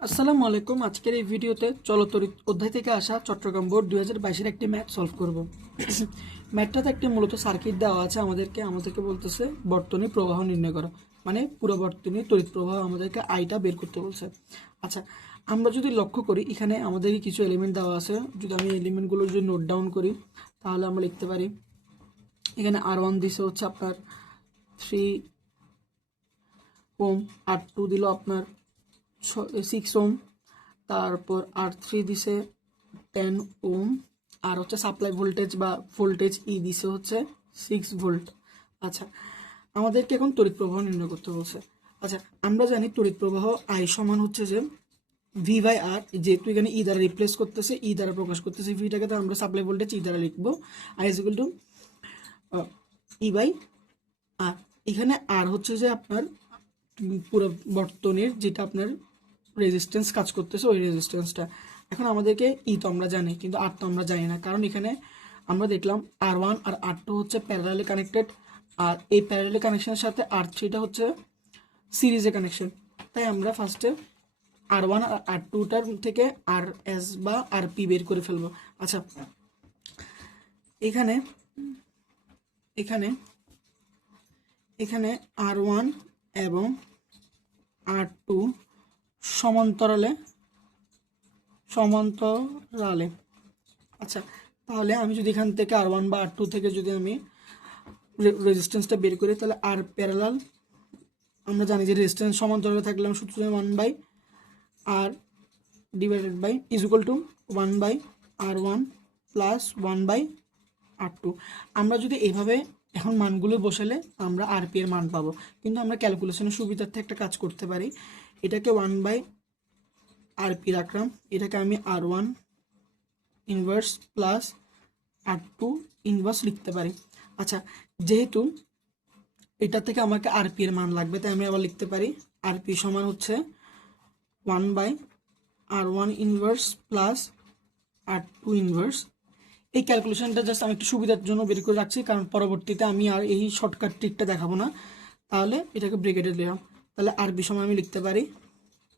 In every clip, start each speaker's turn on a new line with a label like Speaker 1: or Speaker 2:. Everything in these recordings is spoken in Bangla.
Speaker 1: আসসালামু আলাইকুম। আজকের এই ভিডিওতে চলতরিত অধ্যায় থেকে আসা চট্টগ্রাম বোর্ড দুই হাজার বাইশের একটি ম্যাথ সলভ করব। ম্যাথটাতে একটি মূলত সার্কিট দেওয়া আছে আমাদেরকে। আমাদেরকে বলতেছে বর্তনী প্রবাহ নির্ণয় করা। মানে পুরো বর্তনী তড়িৎ প্রবাহ আমাদেরকে আইটা বের করতে বলছে। আচ্ছা আমরা যদি লক্ষ্য করি, এখানে আমাদের কিছু এলিমেন্ট দেওয়া আছে। যদি আমি এলিমেন্টগুলো যদি নোট ডাউন করি, তাহলে আমরা লিখতে পারি, এখানে আর ওয়ান দিছে হচ্ছে আপনার থ্রি ওম আর টু দিল আপনার সিক্স ওম তারপর আর থ্রি দিছে টেন ওম আর হচ্ছে সাপ্লাই ভোল্টেজ বা ভোল্টেজ ই দিছে হচ্ছে সিক্স ভোল্ট আচ্ছা আমাদেরকে এখন তড়িৎ প্রবাহ নির্ণয় করতে বলছে। আচ্ছা আমরা জানি তড়িৎ প্রবাহ আই সমান হচ্ছে যে ভি বাই আর যেহেতু এখানে ই দ্বারা রিপ্লেস করতেছে ই দ্বারা প্রকাশ করতেছে ভিটাকে তো আমরা সাপ্লাই ভোল্টেজ ই দ্বারা লিখব। I is equal to E by R এখানে আর হচ্ছে যে আপনার পুরো বর্তনের, যেটা আপনার রেজিস্ট্যান্স কাজ করতেছে, ওই রেজিস্ট্যান্সটা এখন আমাদেরকে ই তো আমরা জানি, কিন্তু আর তো আমরা জানি না। কারণ এখানে আমরা দেখলাম আর ওয়ান আর আর টু হচ্ছে প্যারালালি কানেক্টেড আর এই প্যারালালি কানেকশনের সাথে আর থ্রিটা হচ্ছে সিরিজে কানেকশন তাই আমরা ফার্স্টে আর ওয়ান আর আর টুটার থেকে আর এস বা আর পি বের করে ফেলব। আচ্ছা এখানে এখানে এখানে আর ওয়ান এবং আর টু সমান্তরালে সমান্তরালে। আচ্ছা তাহলে আমি যদি এখান থেকে আর ওয়ান বা আর টু থেকে যদি আমি রেজিস্ট্যান্সটা বের করি, তাহলে আর প্যারালাল আমরা জানি যে রেজিস্ট্যান্স সমান্তরালে থাকলে আমি সূত্র one by R divided by is equal to one by R one plus one by R two আমরা যদি এইভাবে এখন মানগুলো বসালে, আমরা আরপি এর মান পাবো। কিন্তু আমরা ক্যালকুলেশনের সুবিধার্থে একটা কাজ করতে পারি। এটাকে ওয়ান বাই আরপি রাখলাম। এটাকে আমি R one inverse plus R two inverse লিখতে পারি। আচ্ছা যেহেতু এটা থেকে আমাকে আর পি এর মান লাগবে, তাই আমি আবার লিখতে পারি। আরপি সমান হচ্ছে one by R one inverse plus R two inverse এই ক্যালকুলেশনটা জাস্ট আমি একটু সুবিধার জন্য বের করে রাখছি, কারণ পরবর্তীতে আমি আর এই শর্টকাট ট্রিকটা দেখাবো না। তাহলে এটাকে ব্রেকেটে দিলাম। তাহলে আরবি সময় আমি লিখতে পারি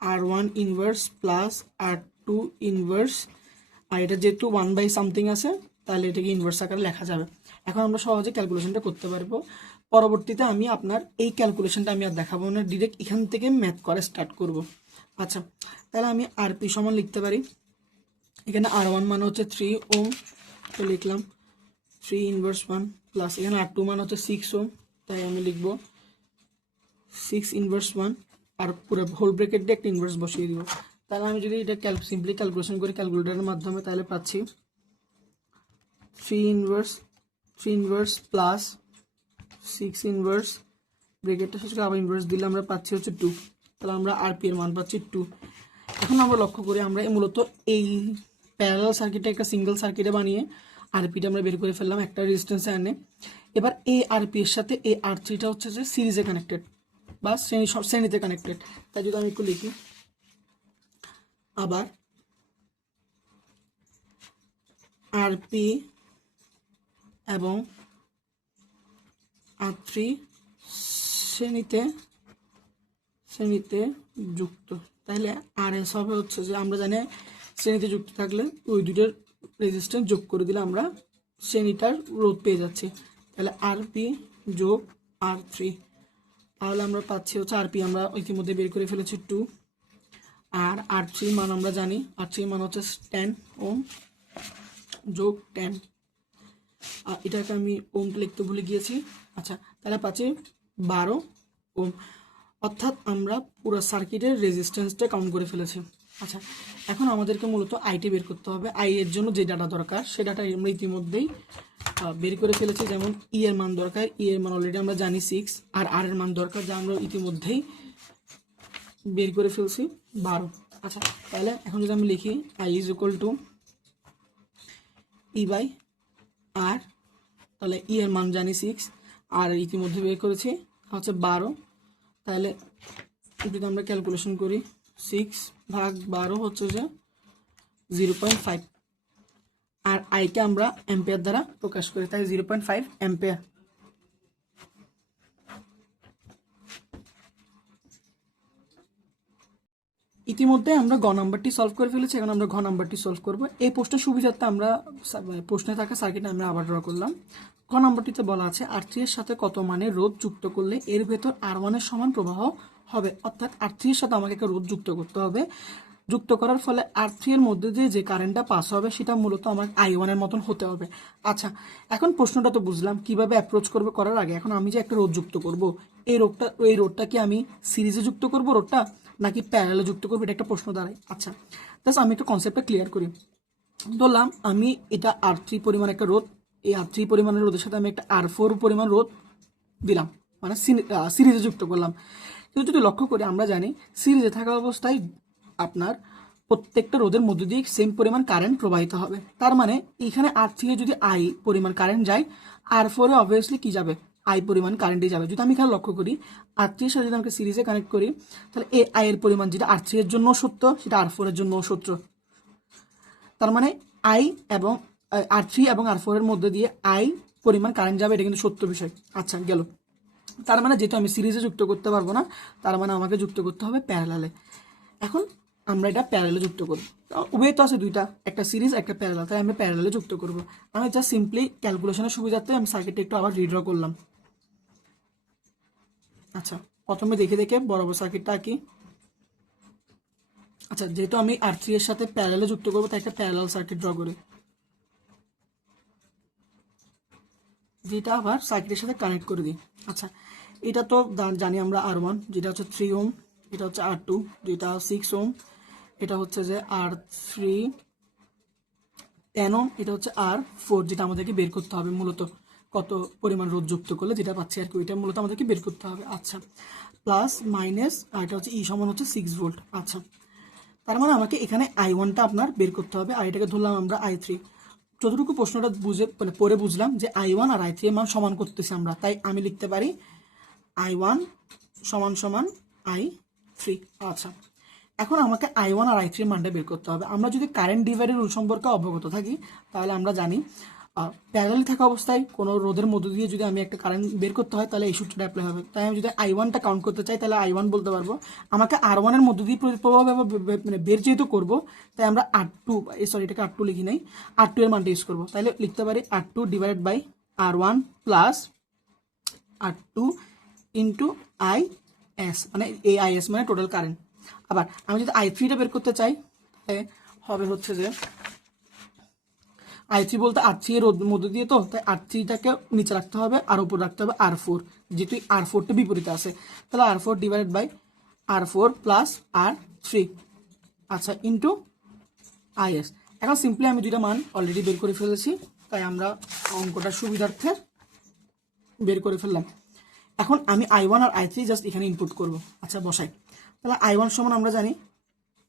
Speaker 1: R one inverse plus R two inverse. আর এটা যেহেতু ওয়ান বাই সামথিং আছে, তাহলে এটাকে ইনভার্স আকারে লেখা যাবে। এখন আমরা সহজে ক্যালকুলেশনটা করতে পারব। পরবর্তীতে আমি আপনার এই ক্যালকুলেশনটা আমি আর দেখাবো না ডিরেক্ট এখান থেকে ম্যাথ করা স্টার্ট করব। আচ্ছা তাহলে আমি আরপি সমান লিখতে পারি। এখানে আর ওয়ান মানে হচ্ছে থ্রি ওম, তো লিখলাম। থ্রি ইনভার্স ওয়ান প্লাস এখানে আর টু মানে হচ্ছে সিক্স ওম, তাই আমি লিখব। সিক্স ইনভার্স ওয়ান আর পুরো হোল ব্রেকেট দিয়ে একটা ইনভার্স বসিয়ে দিব। তাহলে আমি যদি এটা ক্যাল সিম্পলি ক্যালকুলেশন করি ক্যালকুলেটারের মাধ্যমে, তাহলে পাচ্ছি three inverse three inverse plus six inverse ব্রেকেটটা শেষ করে আবার ইনভার্স দিলে আমরা পাচ্ছি হচ্ছে টু তাহলে আমরা আরপি এর মান পাচ্ছি টু এখন আমরা লক্ষ্য করি আমরা মূলত এই প্যারালাল সার্কিটটা একটা সিঙ্গেল সার্কিটে বানিয়ে আরপিটা আমরা বের করে ফেললাম একটা রেজিস্ট্যান্সে আনে। এবার এই আরপি এর সাথে এই আর থ্রিটা হচ্ছে যে সিরিজে কানেক্টেড বা শ্রেণি, সব শ্রেণীতে কানেক্টেড তাই যদি আমি একটু লিখি, আবার আরপি এবং আর থ্রি শ্রেণীতে শ্রেণীতে যুক্ত। তাহলে আর এস হবে হচ্ছে যে আমরা জানি শ্রেণীতে যুক্ত থাকলে ওই দুটোর রেজিস্ট্যান্স যোগ করে দিলে আমরা শ্রেণীটার রোধ পেয়ে যাচ্ছি। তাহলে আর পি যোগ আর থ্রি তাহলে আমরা পাচ্ছি হচ্ছে আর পি, আমরা ইতিমধ্যে বের করে ফেলেছি টু আর আর থ্রি মান আমরা জানি। আর থ্রি মান হচ্ছে টেন ওম যোগ টেন আর এটাকে আমি ওম লিখতে ভুলে গিয়েছি। আচ্ছা তাহলে পাচ্ছি বারো ওম। অর্থাৎ আমরা পুরো সার্কিটের রেজিস্ট্যান্সটা কাউন্ট করে ফেলেছি। আচ্ছা এখন আমাদেরকে মূলত আইটি বের করতে হবে। আই এর জন্য যে ডাটা দরকার, সে ডাটা আমরা ইতিমধ্যেই বের করে ফেলেছি। যেমন ই এর মান দরকার ই এর মান অলরেডি আমরা জানি সিক্স আর আর এর মান দরকার যা আমরা ইতিমধ্যেই বের করে ফেলছি, বারো। আচ্ছা তাহলে এখন যদি আমি লিখি I is equal to E by R তাহলে ই এর মান জানি সিক্স আর ইতিমধ্যে বের করেছি, হচ্ছে বারো। তাহলে যদি আমরা ক্যালকুলেশন করি। সিক্স ভাগ বারো হচ্ছে যে জিরো পয়েন্ট ফাইভ আর আইকে আমরা অ্যাম্পেয়ার দ্বারা প্রকাশ করি, তাই জিরো পয়েন্ট ফাইভ অ্যাম্পেয়ার ইতিমধ্যে আমরা গ নাম্বারটি সলভ করে ফেলেছি, এখন আমরা ঘ নাম্বারটি সলভ করব। এই প্রশ্নের সুবিধার্থে আমরা প্রশ্নে থাকা সার্কিট আমরা আবার ড্র করলাম। ঘ নাম্বারটিতে বলা আছে আর থ্রি এর সাথে কত মানে রোধ যুক্ত করলে এর ভেতর আর ওয়ানের সমান প্রবাহ হবে। অর্থাৎ আর থ্রি এর সাথে আমাকে একটা রোধ যুক্ত করতে হবে। যুক্ত করার ফলে আর থ্রি এর মধ্যে দিয়ে যে কারেন্টটা পাস হবে, সেটা মূলত আমার আই ওয়ানের মতন হতে হবে। আচ্ছা এখন প্রশ্নটা তো বুঝলাম, কীভাবে অ্যাপ্রোচ করবে করার আগে? এখন আমি যে একটা রোধ যুক্ত করব, এই রোডটা এই রোডটা কি আমি সিরিজে যুক্ত করব রোডটা নাকি প্যারালে যুক্ত করব? এটা একটা প্রশ্ন দাঁড়ায়। আচ্ছা জাস্ট আমি একটা কনসেপ্টটা ক্লিয়ার করি। ধরলাম, আমি এটা আর থ্রি পরিমাণ একটা রোদ এই আর থ্রি পরিমাণের রোদের সাথে আমি একটা আর ফোর পরিমাণ রোদ দিলাম মানে সিরিজে যুক্ত করলাম। কিন্তু যদি লক্ষ্য করি, আমরা জানি সিরিজে থাকা অবস্থায় আপনার প্রত্যেকটা রোদের মধ্য দিয়ে সেম পরিমাণ কারেন্ট প্রবাহিত হবে। তার মানে এখানে আর থেকে যদি আই পরিমাণ কারেন্ট যায় আর ফোরে অবভিয়াসলি কি যাবে? আই পরিমাণ কারেন্টই যাবে। যদি আমি এখানে লক্ষ্য করি আর থ্রির সাথে যদি আমাকে সিরিজে কানেক্ট করি, তাহলে এ আই এর পরিমাণ যেটা আর থ্রি এর জন্য সত্য, সেটা আর ফোর এর জন্য সত্য। তার মানে আই এবং আর থ্রি এবং আর ফোরের মধ্যে দিয়ে আই পরিমাণ কারেন্ট যাবে, এটা কিন্তু সত্য বিষয়। আচ্ছা গেল। তার মানে যেহেতু আমি সিরিজে যুক্ত করতে পারব না, তার মানে আমাকে যুক্ত করতে হবে প্যারালালে এখন আমরা এটা প্যারালে যুক্ত করব। উভয় তো আছে দুইটা, একটা সিরিজ একটা প্যারালাল তাই আমি প্যারালে যুক্ত করব। আমি জাস্ট সিম্পলি ক্যালকুলেশনের সুবিধার্থে আমি সার্কিটটা একটু আবার রিড্র করলাম। আচ্ছা প্রথমে দেখে দেখে বরাবর সার্কিটটা কি আচ্ছা যেহেতু আমি আর থ্রি এর সাথে প্যারালে যুক্ত করব, তাই একটা প্যারালাল সার্কিট ড্র করি। যেটা আবার সার্কিটের সাথে কানেক্ট করে দিই। আচ্ছা এটা তো জানি আমরা আর ওয়ান যেটা হচ্ছে থ্রি ওম এটা হচ্ছে আর টু যেটা সিক্স ওম এটা হচ্ছে যে আর থ্রি টেন ওম এটা হচ্ছে আর ফোর যেটা আমাদেরকে বের করতে হবে মূলত। কত পরিমাণ রোধ যুক্ত করলে যেটা পাচ্ছি আর কি, ওইটা মূলত আমাদেরকে বের করতে হবে। আচ্ছা প্লাস মাইনাস আর এটা হচ্ছে ই সমান হচ্ছে সিক্স ভোল্ট আচ্ছা। তার মানে আমাকে এখানে আই ওয়ানটা আপনার বের করতে হবে, আর এটাকে ধরলাম আমরা আই থ্রি যতটুকু প্রশ্নটা বুঝে মানে পরে বুঝলাম যে আই ওয়ান আর আই থ্রি এর মান সমান করতেছি আমরা। তাই আমি লিখতে পারি আই ওয়ান সমান সমান আই থ্রি আচ্ছা এখন আমাকে আই ওয়ান আর আই থ্রির মানটা বের করতে হবে। আমরা যদি কারেন্ট ডিভাইডের রুল সম্পর্কে অবগত থাকি, তাহলে আমরা জানি প্যারালি থাকা অবস্থায় কোনো রোদের মধ্য দিয়ে যদি আমি একটা কারেন্ট বের করতে হয়, তাহলে এই সূত্রটা অ্যাপ্লাই হবে। তাই আমি যদি আই ওয়ানটা কাউন্ট করতে চাই, তাহলে আই ওয়ান বলতে পারব। আমাকে আর ওয়ানের মধ্য দিয়ে প্রভাব মানে বের যেহেতু করব, তাই আমরা আর টু সরি এটাকে আর টু লিখি নাই। আর টু এর মানটা ইউজ করব। তাহলে লিখতে পারি R two divided by R one plus R two into I S মানে এ আই এস মানে টোটাল কারেন্ট আবার আমি যদি আই থ্রিটা বের করতে চাই হবে হচ্ছে যে আই বলতে আর থ্রি এর মধ্যে দিয়ে তো, তাই আর থ্রিটাকে নিচে রাখতে হবে, আর উপর রাখতে হবে আর ফোর, যেহেতু আর ফোরটা বিপরীতে আছে। তাহলে R four divided by R four plus R three. আচ্ছা ইন্টু আইএস এখন সিম্পলি আমি দুইটা মান অলরেডি বের করে ফেলেছি, তাই আমরা অঙ্কটার সুবিধার্থে বের করে ফেললাম। এখন আমি আই ওয়ান আর আই থ্রি জাস্ট এখানে ইনপুট করব। আচ্ছা বসাই। তাহলে আই ওয়ান সমান আমরা জানি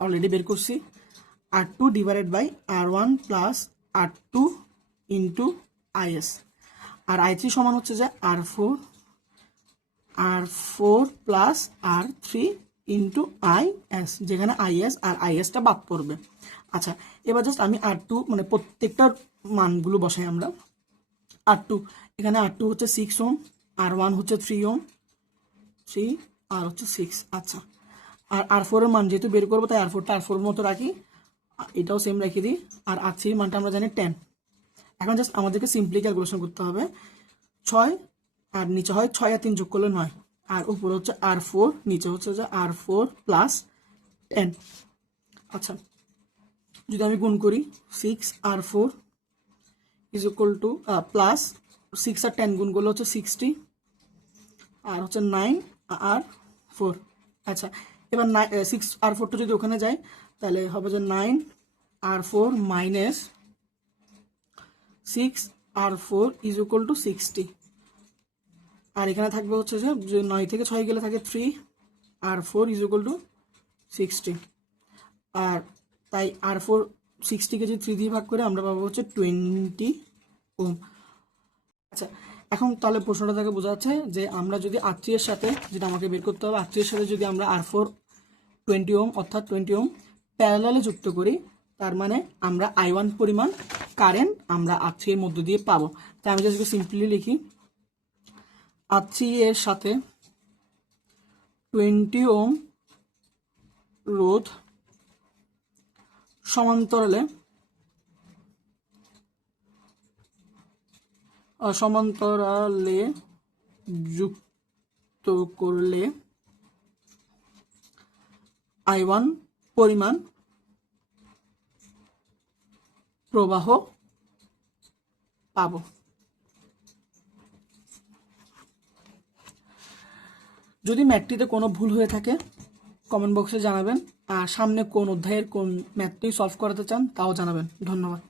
Speaker 1: অলরেডি বের করছি। R two divided by R one plus R two into IS R I three সমান হচ্ছে যে R four R four plus R three into I S যেখানে আই এস আর আই এসটা বাদ পড়বে। আচ্ছা এবার জাস্ট আমি আর টু মানে প্রত্যেকটার মানগুলো বসাই আমরা। আর টু এখানে আর টু হচ্ছে সিক্স ওম আর ওয়ান হচ্ছে থ্রি ওম থ্রি আর হচ্ছে সিক্স আচ্ছা। আর আর ফোরের মান যেহেতু বের করব, তাই আর ফোরটা আর ফোর মতো রাখি। এটাও সেম রেখে দিই। আর আর মানটা আমরা জানি টেন এখন জাস্ট আমাদেরকে সিম্পলি ক্যালকুলেশন করতে হবে। ছয় আর নিচে হয় ছয় আর তিন যোগ করলে নয়। আর উপরে হচ্ছে আর ফোর নিচে হচ্ছে যে আর ফোর প্লাস টেন আচ্ছা যদি আমি গুণ করি six R four is equal to plus six R ten গুণ করলে হচ্ছে সিক্সটি আর হচ্ছে নাইন আর ফোর আচ্ছা এবার সিক্স আর ফোরটা যদি ওখানে যায় তাহলে হবে যে nine R four minus six R four is equal to sixty আর এখানে থাকবে হচ্ছে যে নয় থেকে ছয় গেলে থাকে three R four is equal to sixty আর তাই আর ফোর সিক্সটিকে যদি থ্রি দিয়ে ভাগ করে, আমরা পাবো হচ্ছে টোয়েন্টি ওম। আচ্ছা এখন তাহলে প্রশ্নটা থেকে বোঝা যাচ্ছে যে আমরা যদি আত্মীয়ের সাথে, যেটা আমাকে বের করতে হবে, আত্মীয়ের সাথে যদি আমরা আর ফোর টোয়েন্টি ওম, অর্থাৎ টোয়েন্টি ওম প্যারালালে যুক্ত করি, তার মানে আমরা আই ওয়ান পরিমাণ কারেন্ট আমরা আর থ্রি এর মধ্য দিয়ে পাবো। তাই আমি যদি সিম্পলি লিখি আর থ্রি এর সাথে টোয়েন্টি ওম রোধ সমান্তরালে সমান্তরালে যুক্ত করলে আই ওয়ান পরিমাণ প্রবাহ পাব। যদি ম্যাথটিতে কোনো ভুল হয়ে থাকে কমেন্ট বক্সে জানাবেন, আর সামনে কোন অধ্যায়ের কোন ম্যাথটি সলভ করাতে চান, তাও জানাবেন। ধন্যবাদ।